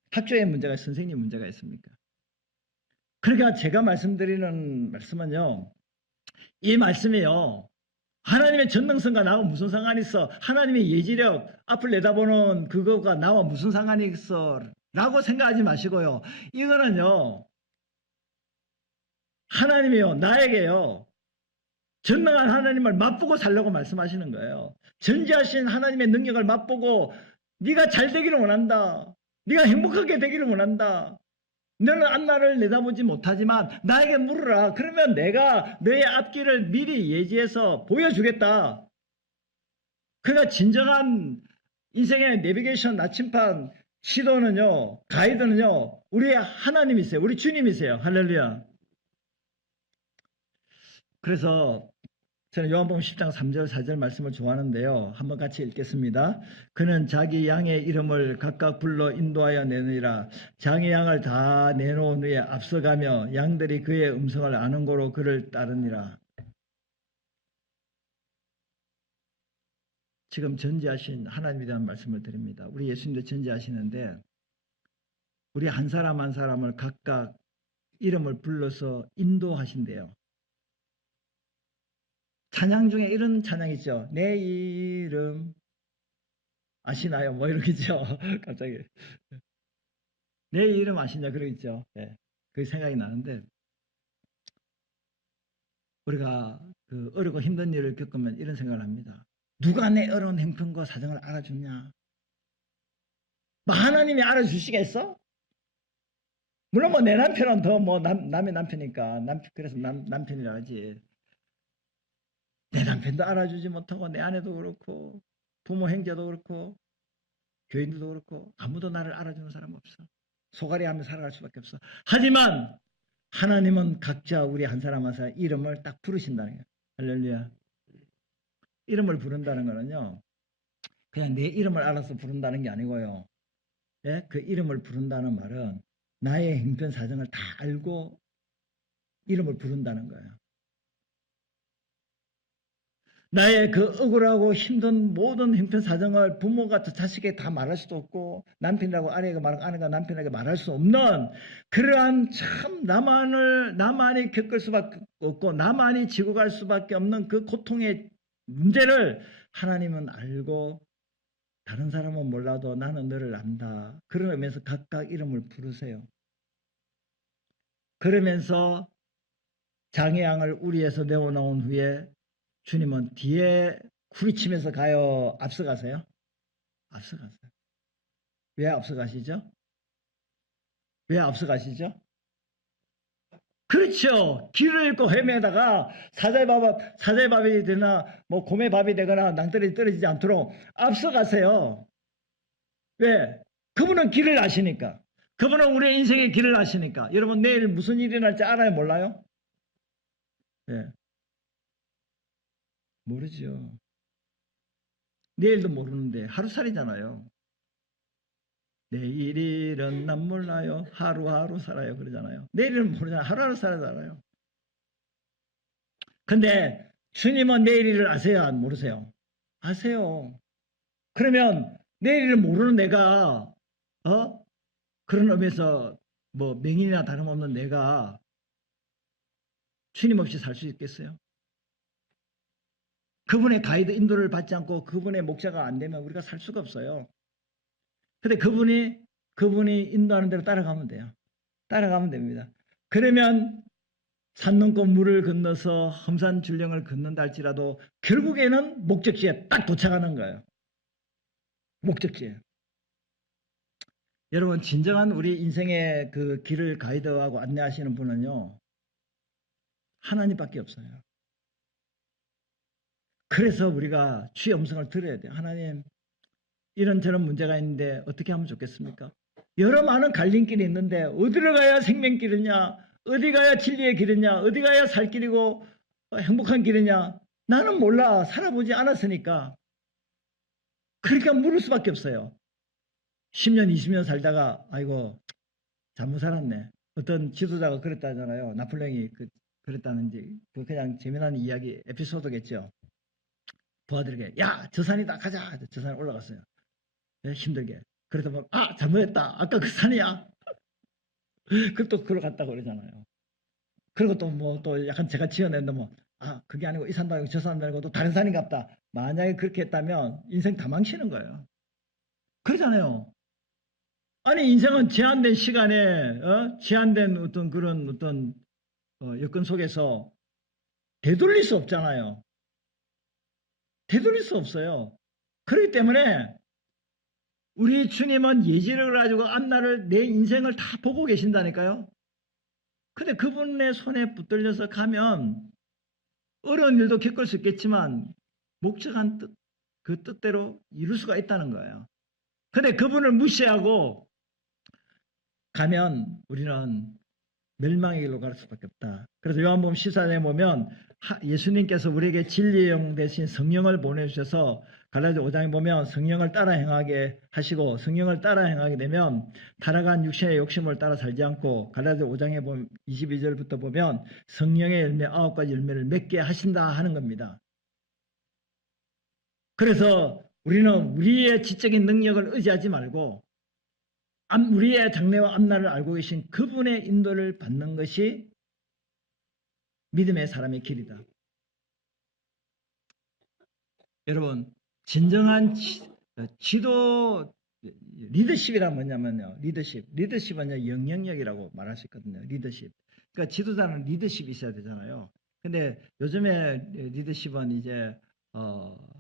학교에 문제가 선생님 문제가 있습니까? 그러니까 제가 말씀드리는 말씀은요. 이 말씀이요. 하나님의 전능성과 나와 무슨 상관이 있어? 하나님의 예지력 앞을 내다보는 그거가 나와 무슨 상관이 있어? 라고 생각하지 마시고요. 이거는요. 하나님이요. 나에게요. 전능한 하나님을 맛보고 살려고 말씀하시는 거예요. 전지하신 하나님의 능력을 맛보고 네가 잘 되기를 원한다. 네가 행복하게 되기를 원한다. 너는 앞날을 내다보지 못하지만 나에게 물으라. 그러면 내가 너의 앞길을 미리 예지해서 보여주겠다. 그러니까 진정한 인생의 내비게이션 나침판 시도는요. 가이드는요. 우리 하나님이세요. 우리 주님이세요. 할렐루야. 그래서 저는 요한복음 10장 3절 4절 말씀을 좋아하는데요. 한번 같이 읽겠습니다. 그는 자기 양의 이름을 각각 불러 인도하여 내느니라. 자기 양을 다 내놓은 후에 앞서가며 양들이 그의 음성을 아는 고로 그를 따르니라. 지금 전지하신 하나님에 대한 말씀을 드립니다. 우리 예수님도 전지하시는데 우리 한 사람 한 사람을 각각 이름을 불러서 인도하신대요. 찬양 중에 이런 찬양 있죠. 내 이름 아시나요? 뭐 이러겠죠. 갑자기 내 이름 아시냐 그러겠죠. 네. 그 생각이 나는데 우리가 그 어렵고 힘든 일을 겪으면 이런 생각을 합니다. 누가 내 어려운 형편과 사정을 알아주냐? 뭐 하나님이 알아주시겠어? 물론 뭐 내 남편은 더 뭐 남의 남편이니까 그래서 남편이라 하지. 내 남편도 알아주지 못하고 내 아내도 그렇고 부모 형제도 그렇고 교인들도 그렇고 아무도 나를 알아주는 사람 없어. 소갈이 하며 살아갈 수밖에 없어. 하지만 하나님은 각자 우리 한 사람 한 사람 이름을 딱 부르신다는 거예요. 할렐루야. 이름을 부른다는 거는요. 그냥 내 이름을 알아서 부른다는 게 아니고요. 예? 그 이름을 부른다는 말은 나의 형편 사정을 다 알고 이름을 부른다는 거예요. 나의 그 억울하고 힘든 모든 형편 사정을 부모가 자식에게 다 말할 수도 없고 남편이라고 아내가 말하고 아내가 남편에게 말할 수 없는 그러한 참 나만이 겪을 수밖에 없고 나만이 지고 갈 수밖에 없는 그 고통의 문제를 하나님은 알고 다른 사람은 몰라도 나는 너를 안다. 그러면서 각각 이름을 부르세요. 그러면서 장애양을 우리에서 내어놓은 후에 주님은 뒤에 구리치면서 가요? 앞서가세요? 앞서가세요. 왜 앞서가시죠? 왜 앞서가시죠? 그렇죠. 길을 잃고 헤매다가 사자밥이 되나 뭐 곰의 밥이 되거나 낭떠러지 떨어지지 않도록 앞서가세요. 왜? 그분은 길을 아시니까. 그분은 우리의 인생의 길을 아시니까. 여러분 내일 무슨 일이 날지 알아요? 몰라요? 네. 모르죠. 내일도 모르는데 하루살이잖아요. 내일은 난 몰라요. 하루하루 살아요. 그러잖아요. 내일은 모르잖아요. 하루하루 살아잖아요. 근데 주님은 내일을 아세요? 안 모르세요? 아세요. 그러면 내일을 모르는 내가 그런 의미에서 뭐 맹인이나 다름없는 내가 주님 없이 살 수 있겠어요? 그분의 가이드 인도를 받지 않고 그분의 목자가 안 되면 우리가 살 수가 없어요. 근데 그분이 인도하는 대로 따라가면 돼요. 따라가면 됩니다. 그러면 산 넘고 물을 건너서 험산 줄령을 걷는다 할지라도 결국에는 목적지에 딱 도착하는 거예요. 목적지에. 여러분, 진정한 우리 인생의 그 길을 가이드하고 안내하시는 분은요, 하나님밖에 없어요. 그래서 우리가 주의 음성을 들어야 돼요. 하나님, 이런저런 문제가 있는데 어떻게 하면 좋겠습니까? 여러 많은 갈림길이 있는데 어디로 가야 생명길이냐, 어디 가야 진리의 길이냐, 어디 가야 살 길이고 행복한 길이냐, 나는 몰라. 살아보지 않았으니까. 그러니까 물을 수밖에 없어요. 10년 20년 살다가 아이고 잘못 살았네. 어떤 지도자가 그랬다잖아요. 나폴레옹이 그랬다는지. 그냥 재미난 이야기 에피소드겠죠. 부하들에게 야, 저 산이다 가자. 저 산에 올라갔어요. 네, 힘들게. 그러다 보면 아, 잘못했다. 아까 그 산이야. 그걸 또 그걸 갔다고 그러잖아요. 그리고 또 뭐 또 약간 제가 지어낸다 뭐 아, 그게 아니고 이 산도 아니고 저 산 말고 또 다른 산인갑다. 만약에 그렇게 했다면 인생 다 망치는 거예요. 그러잖아요. 아니 인생은 제한된 시간에 제한된 어떤 그런 어떤 여건 속에서 되돌릴 수 없잖아요. 되돌릴 수 없어요. 그렇기 때문에 우리 주님은 예지력을 가지고 앞날을 내 인생을 다 보고 계신다니까요. 근데 그분의 손에 붙들려서 가면 어려운 일도 겪을 수 있겠지만 목적한 뜻, 그 뜻대로 이룰 수가 있다는 거예요. 근데 그분을 무시하고 가면 우리는 멸망의 길로 갈 수밖에 없다. 그래서 요한복음 14장에 보면 예수님께서 우리에게 진리의 영 대신 성령을 보내주셔서 갈라디아 5장에 보면 성령을 따라 행하게 하시고 성령을 따라 행하게 되면 타락한 육신의 욕심을 따라 살지 않고 갈라디아 5장에 보면 22절부터 보면 성령의 열매 9가지 열매를 맺게 하신다 하는 겁니다. 그래서 우리는 우리의 지적인 능력을 의지하지 말고 우리의 장래와 앞날을 알고 계신 그분의 인도를 받는 것이 믿음의 사람의 길이다. 여러분, 진정한 지도 리더십이란 뭐냐면요. 리더십은 영향력이라고 말할 수 있거든요. 리더십. 그러니까 지도자는 리더십이 있어야 되잖아요. 근데 요즘에 리더십은 이제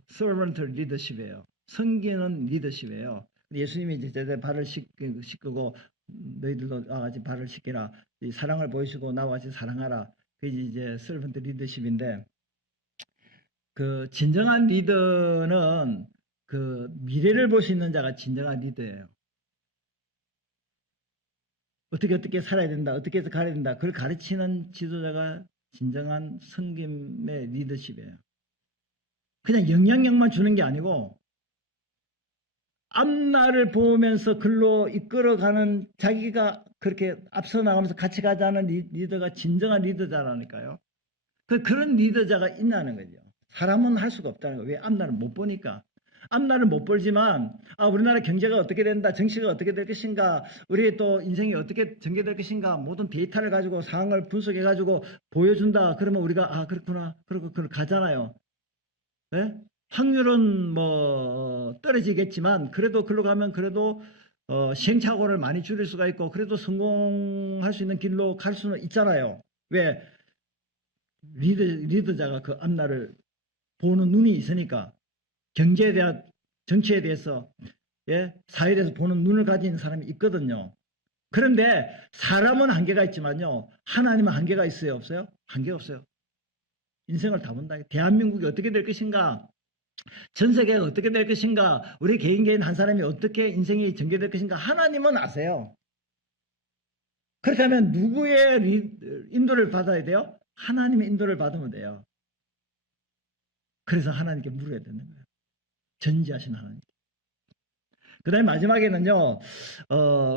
서번트 리더십이에요. 섬기는 리더십이에요. 예수님이 이제 제대 발을 씻고 너희들도 나같이 발을 씻기라. 사랑을 보이시고 나와 같이 사랑하라. 그게 이제 서번트 리더십인데 그 진정한 리더는 그 미래를 볼 수 있는 자가 진정한 리더예요. 어떻게 살아야 된다. 어떻게 해서 가야 된다. 그걸 가르치는 지도자가 진정한 섬김의 리더십이에요. 그냥 영향력만 주는 게 아니고 앞날을 보면서 글로 이끌어가는 자기가 그렇게 앞서 나가면서 같이 가자는 리더가 진정한 리더자라니까요. 그런 리더자가 있다는 거죠. 사람은 할 수가 없다는 거예요. 왜? 앞날을 못 보니까. 앞날을 못 보지만 우리나라 경제가 어떻게 된다, 정치가 어떻게 될 것인가, 우리 또 인생이 어떻게 전개될 것인가, 모든 데이터를 가지고 상황을 분석해 가지고 보여준다. 그러면 우리가 그렇구나, 그러고 가잖아요. 네? 확률은 뭐 떨어지겠지만 그래도 글로 가면 그래도 시행착오를 많이 줄일 수가 있고 그래도 성공할 수 있는 길로 갈 수는 있잖아요. 왜? 리더자가 그 앞날을 보는 눈이 있으니까 경제에 대한 정치에 대해서 사회에 대해서 보는 눈을 가진 사람이 있거든요. 그런데 사람은 한계가 있지만요. 하나님은 한계가 있어요? 없어요? 한계가 없어요. 인생을 다 본다. 대한민국이 어떻게 될 것인가? 전 세계가 어떻게 될 것인가? 우리 개인 한 사람이 어떻게 인생이 전개될 것인가? 하나님은 아세요. 그렇다면 누구의 인도를 받아야 돼요? 하나님의 인도를 받으면 돼요. 그래서 하나님께 물어야 되는 거예요. 전지하신 하나님. 그 다음에 마지막에는요,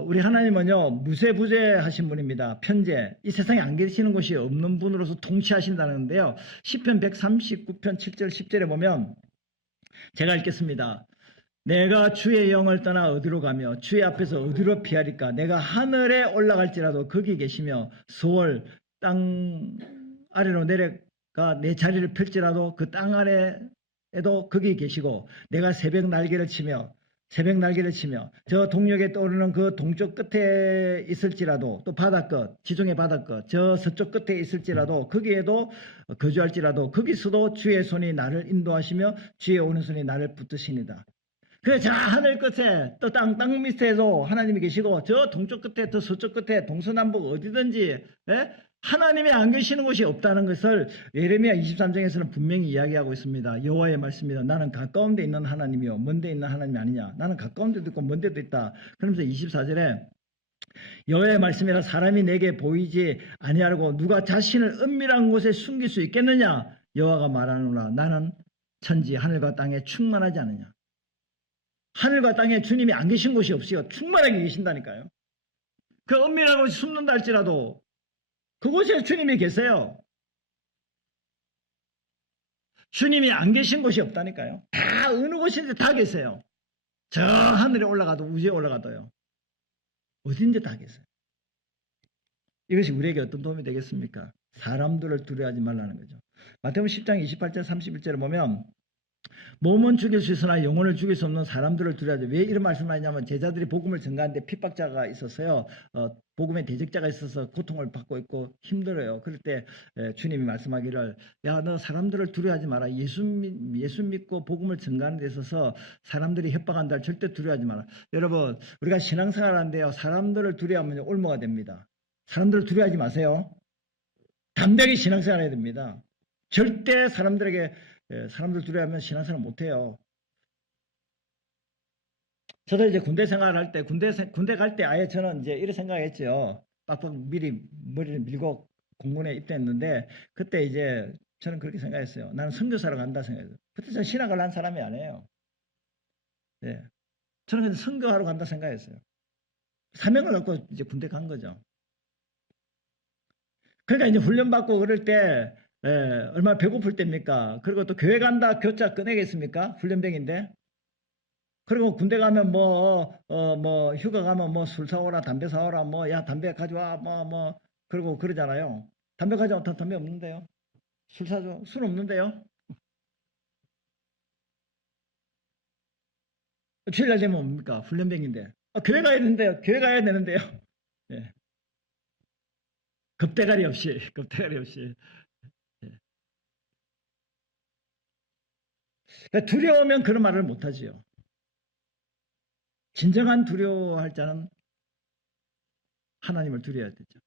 우리 하나님은요, 무세부재하신 분입니다. 편재. 이 세상에 안 계시는 곳이 없는 분으로서 통치하신다는데요. 시편 139편 7절 10절에 보면 제가 읽겠습니다. 내가 주의 영을 떠나 어디로 가며 주의 앞에서 어디로 피하리까? 내가 하늘에 올라갈지라도 거기 계시며 소월 땅 아래로 내려가 내 자리를 펼지라도 그 땅 아래에도 거기 계시고 내가 새벽 날개를 치며 저 동력에 떠오르는 그 동쪽 끝에 있을지라도 또 바다끝 지중해 바다끝 저 서쪽 끝에 있을지라도 거기에도 거주할지라도 거기서도 주의 손이 나를 인도하시며 주의 오른손이 나를 붙드시니다. 저 하늘 끝에 또 땅 밑에도 하나님이 계시고 저 동쪽 끝에 저 서쪽 끝에 동서남북 어디든지 예? 하나님이 안 계시는 곳이 없다는 것을 예레미야 23장에서는 분명히 이야기하고 있습니다. 여호와의 말씀입니다. 나는 가까운 데 있는 하나님이요 먼 데 있는 하나님이 아니냐. 나는 가까운 데도 있고 먼 데도 있다. 그러면서 24절에 여호와의 말씀이라 사람이 내게 보이지 아니하고 누가 자신을 은밀한 곳에 숨길 수 있겠느냐. 여호와가 말하노라 나는 천지 하늘과 땅에 충만하지 않느냐. 하늘과 땅에 주님이 안 계신 곳이 없어요. 충만하게 계신다니까요. 그 은밀한 곳에 숨는다 할지라도 그곳에 주님이 계세요. 주님이 안 계신 곳이 없다니까요. 다 어느 곳인지 다 계세요. 저 하늘에 올라가도 우주에 올라가도요. 어딘지 다 계세요. 이것이 우리에게 어떤 도움이 되겠습니까? 사람들을 두려워하지 말라는 거죠. 마태복음 10장 28절 31절을 보면 몸은 죽일 수 있으나 영혼을 죽일 수 없는 사람들을 두려워하죠. 왜 이런 말씀을 하냐면 제자들이 복음을 전가하는데 핍박자가 있었어요. 복음의 대적자가 있어서 고통을 받고 있고 힘들어요. 그럴 때 주님이 말씀하기를 야 너 사람들을 두려워하지 마라. 예수 믿고 복음을 전가하는 데 있어서 사람들이 협박한다. 절대 두려워하지 마라. 여러분 우리가 신앙생활 하는데요. 사람들을 두려워하면 올무가 됩니다. 사람들을 두려워하지 마세요. 담대하게 신앙생활 해야 됩니다. 절대 사람들 두려워하면 신앙생활 못해요. 저도 이제 군대 생활할 때, 군대 갈 때 아예 저는 이제 이런 생각했죠. 빡빡 미리 머리를 밀고 공군에 입대했는데, 그때 이제 저는 그렇게 생각했어요. 나는 선교사로 간다 생각했어요. 그때 저는 신학을 한 사람이 아니에요. 네. 저는 그냥 선교하러 간다 생각했어요. 사명을 얻고 이제 군대 간 거죠. 그러니까 이제 훈련받고 그럴 때, 얼마나 배고플 때입니까? 그리고 또 교회 간다 교자 꺼내겠습니까? 훈련병인데. 그리고 군대 가면 휴가 가면 술 사오라, 담배 사오라, 야, 담배 가져와, 그리고 그러잖아요. 담배 가져와, 담배 없는데요. 술 사줘, 술 없는데요. 주일날 되면 뭡니까? 훈련병인데. 교회 가야 되는데요. 교회 가야 되는데요. 예. 겁대가리 없이. 예. 그러니까 두려우면 그런 말을 못하지요. 진정한 두려워할 자는 하나님을 두려워야 되죠.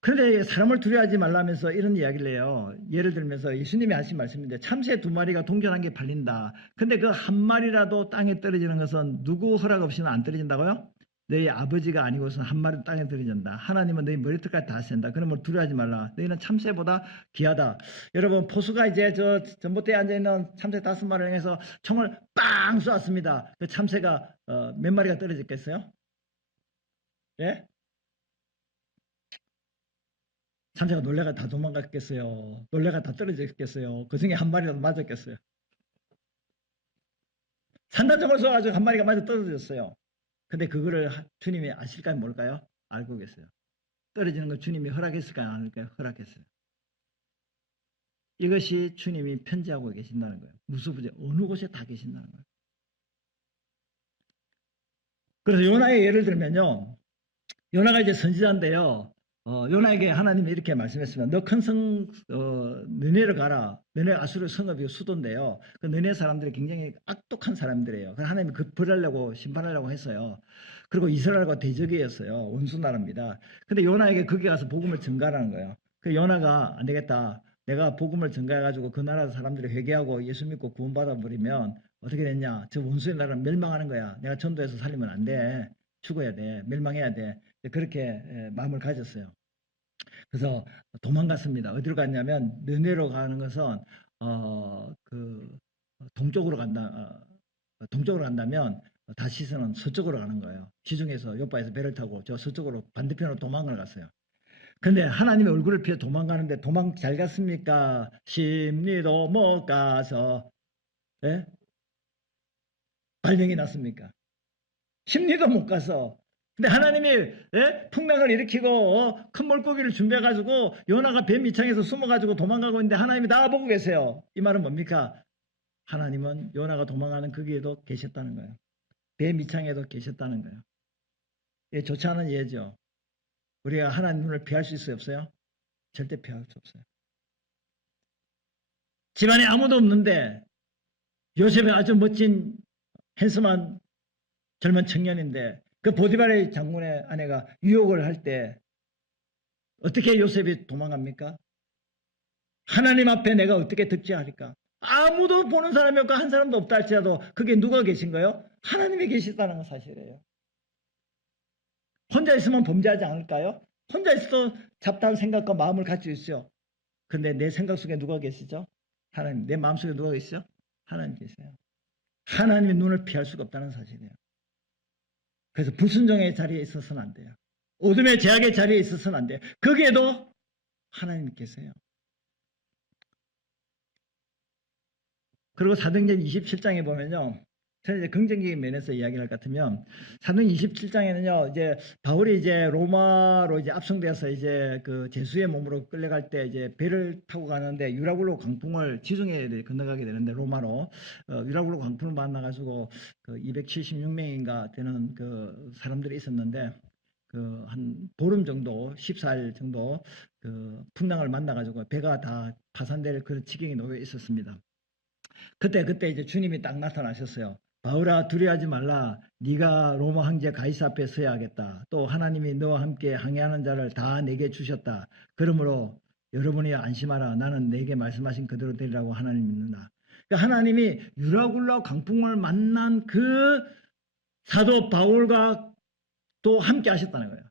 그런데 사람을 두려워하지 말라면서 이런 이야기를 해요. 예를 들면서 예수님이 하신 말씀인데 참새 2마리가 동전한 개 팔린다. 근데 그 한 마리라도 땅에 떨어지는 것은 누구 허락 없이는 안 떨어진다고요? 너희 아버지가 아니고서는 한 마리도 땅에 떨어진다. 하나님은 너희 머리털까지 다 센다. 그러면 두려워하지 말라. 너희는 참새보다 귀하다. 여러분 포수가 이제 저 전봇대에 앉아있는 참새 5마리를 향해서 총을 빵 쏘았습니다. 그 참새가 몇 마리가 떨어졌겠어요? 예? 참새가 놀래가 다 도망갔겠어요. 놀래가 다 떨어졌겠어요. 그 중에 한 마리라도 맞았겠어요. 산단총을 쏘아가지고 한 마리가 맞아 떨어졌어요. 근데 그거를 주님이 아실까요? 모를까요? 알고 계세요. 떨어지는 걸 주님이 허락했을까요? 안 할까요? 허락했어요. 이것이 주님이 편지하고 계신다는 거예요. 무수부재 어느 곳에 다 계신다는 거예요. 그래서 요나의 예를 들면요. 요나가 이제 선지자인데요. 요나에게 하나님이 이렇게 말씀했습니다. 너 큰 성 느네로 가라. 느네 아수르 성읍이 수도인데요. 그 느네 사람들이 굉장히 악독한 사람들이에요. 그래서 하나님이 그 벌하려고 심판하려고 했어요. 그리고 이스라엘과 대적이었어요. 원수 나라입니다. 근데 요나에게 거기 가서 복음을 전가하라는 거예요. 그 요나가 안 되겠다. 내가 복음을 전가해가지고 그 나라 사람들이 회개하고 예수 믿고 구원받아 버리면 어떻게 됐냐? 저 원수의 나라는 멸망하는 거야. 내가 전도해서 살리면 안 돼. 죽어야 돼. 멸망해야 돼. 그렇게 마음을 가졌어요. 그래서 도망갔습니다. 어디로 갔냐면 느네로 가는 것은 그 동쪽으로 간다면 다시스는 서쪽으로 가는 거예요. 지중해에서 요바에서 배를 타고 저 서쪽으로 반대편으로 도망을 갔어요. 근데 하나님의 얼굴을 피해 도망가는데 도망 잘 갔습니까? 심리도 못 가서 예? 발명이 났습니까? 심리도 못 가서. 근데 하나님이 풍랑을 일으키고 큰 물고기를 준비해가지고 요나가 배 밑창에서 숨어가지고 도망가고 있는데 하나님이 다 보고 계세요. 이 말은 뭡니까? 하나님은 요나가 도망가는 거기에도 계셨다는 거예요. 배 밑창에도 계셨다는 거예요. 예, 좋지 않은 예죠. 우리가 하나님 눈을 피할 수 있어요? 없어요? 절대 피할 수 없어요. 집안에 아무도 없는데 요셉의 아주 멋진 핸섬한 젊은 청년인데 그 보디발의 장군의 아내가 유혹을 할 때 어떻게 요셉이 도망갑니까? 하나님 앞에 내가 어떻게 득지할까? 아무도 보는 사람이 없고 한 사람도 없다 할지라도 그게 누가 계신 거예요? 하나님이 계시다는 건 사실이에요. 혼자 있으면 범죄하지 않을까요? 혼자 있어도 잡다한 생각과 마음을 가지고 있어요. 근데 내 생각 속에 누가 계시죠? 하나님. 내 마음속에 누가 계시죠? 하나님 계세요. 하나님의 눈을 피할 수가 없다는 사실이에요. 그래서 불순종의 자리에 있어서는 안 돼요. 어둠의 제약의 자리에 있어서는 안 돼요. 거기에도 하나님 계세요. 그리고 사도행전 27장에 보면요. 저는 이제 긍정적인 면에서 이야기를 할 것 같으면 사도행전 27장에는요. 이제 바울이 이제 로마로 이제 압송되어서 이제 그 제수의 몸으로 끌려갈 때 이제 배를 타고 가는데 유라굴로 강풍을 지중해에 건너가게 되는데 로마로 유라굴로 강풍을 만나가지고 그 276명인가 되는 그 사람들이 있었는데 그 한 보름 정도 14일 정도 그 풍랑을 만나가지고 배가 다 파산될 그런 지경에 놓여 있었습니다. 그때 이제 주님이 딱 나타나셨어요. 바울아 두려워하지 말라. 네가 로마 황제 가이사 앞에 서야 하겠다. 또 하나님이 너와 함께 항해하는 자를 다 내게 주셨다. 그러므로 여러분이 안심하라. 나는 내게 말씀하신 그대로 되리라고 하나님 믿는다. 그러니까 하나님이 유라굴라 강풍을 만난 그 사도 바울과 또 함께 하셨다는 거예요.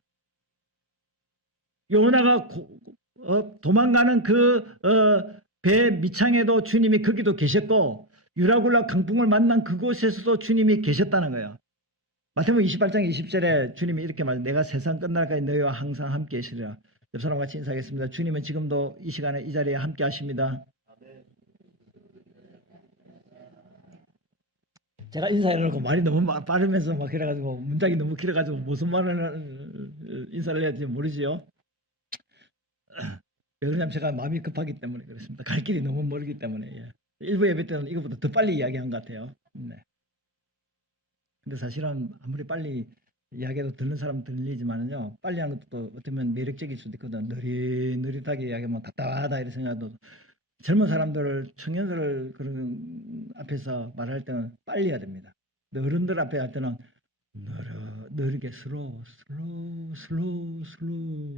요나가 도망가는 그 배 밑창에도 주님이 거기도 계셨고 유라굴라 강풍을 만난 그곳에서도 주님이 계셨다는 거예요. 마태복음 28장 20절에 주님이 이렇게 말해요. 내가 세상 끝날까지 너희와 항상 함께 계시리라. 옆 사람과 같이 인사하겠습니다. 주님은 지금도 이 시간에 이 자리에 함께 하십니다. 제가 인사해놓고 말이 너무 빠르면서 막 그래가지고 문장이 너무 길어가지고 무슨 말을 인사를 해야 될지 모르지요. 왜냐하면 제가 마음이 급하기 때문에 그렇습니다. 갈 길이 너무 멀기 때문에. 예. 일부 예배 때는 이것보다 더 빨리 이야기한 것 같아요. 네. 근데 사실은 아무리 빨리 이야기해도 듣는 사람 들리지만은요, 빨리 하는 것도 어떻게 보면 매력적일 수도 있거든. 느릿하게 이야기하면 답답하다 이런 생각도 젊은 사람들을, 청년들을 그런 앞에서 말할 때는 빨리 해야 됩니다. 어른들 앞에 할 때는 느리게 슬로우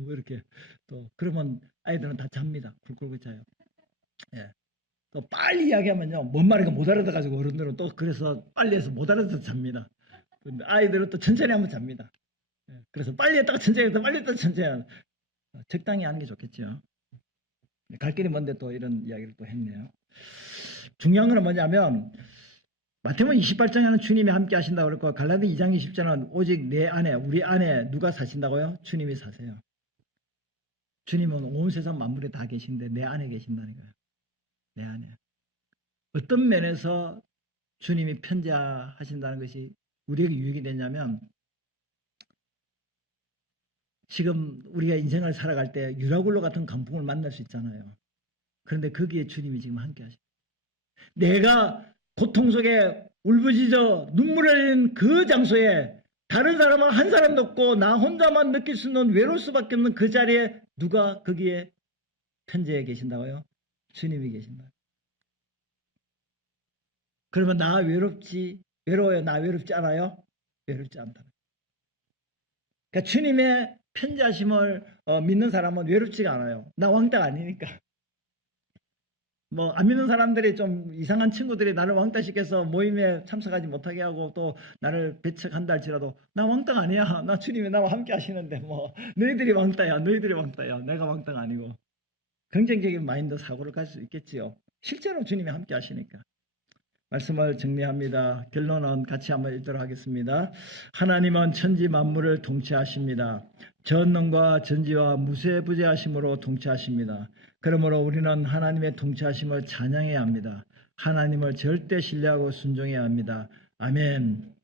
이렇게 또 그러면 아이들은 다 잡니다. 굴굴 자요. 예. 또 빨리 이야기하면요 뭔 말인가 못 알아들어가지고 어른들은 또 그래서 빨리 해서 못 알아들어서 잡니다. 근데 아이들은 또 천천히 하면 잡니다. 예. 그래서 빨리 했다가 천천히 했다가 빨리 했다가 천천히 하면 적당히 하는 게 좋겠죠. 갈 길이 먼데 또 이런 이야기를 또 했네요. 중요한 건 뭐냐면 마태복음 28장에는 주님이 함께 하신다고 그랬고 갈라디 2장 20절은 오직 내 안에 우리 안에 누가 사신다고요? 주님이 사세요. 주님은 온 세상 만물에 다 계신데 내 안에 계신다는 거예요. 내 안에. 어떤 면에서 주님이 편지하신다는 것이 우리에게 유익이 되냐면 지금 우리가 인생을 살아갈 때 유라굴로 같은 강풍을 만날 수 있잖아요. 그런데 거기에 주님이 지금 함께 하십니다. 내가 고통 속에 울부짖어 눈물을 흘리는 그 장소에 다른 사람은 한 사람도 없고 나 혼자만 느낄 수 있는 외로울 수밖에 없는 그 자리에 누가 거기에 편지에 계신다고요? 주님이 계신다. 그러면 나 외로워요? 나 외롭지 않아요? 외롭지 않다. 그러니까 주님의 편지하심을 믿는 사람은 외롭지가 않아요. 나 왕따가 아니니까. 뭐 안 믿는 사람들이 좀 이상한 친구들이 나를 왕따시켜서 모임에 참석하지 못하게 하고 또 나를 배척한다 할지라도 나 왕따가 아니야. 나 주님이 나와 함께 하시는데 뭐 너희들이 왕따야. 내가 왕따가 아니고. 긍정적인 마인드 사고를 가질 수 있겠지요. 실제로 주님이 함께 하시니까. 말씀을 정리합니다. 결론은 같이 한번 읽도록 하겠습니다. 하나님은 천지 만물을 통치하십니다. 전능과 전지와 무쇠부재하심으로 통치하십니다. 그러므로 우리는 하나님의 통치하심을 찬양해야 합니다. 하나님을 절대 신뢰하고 순종해야 합니다. 아멘.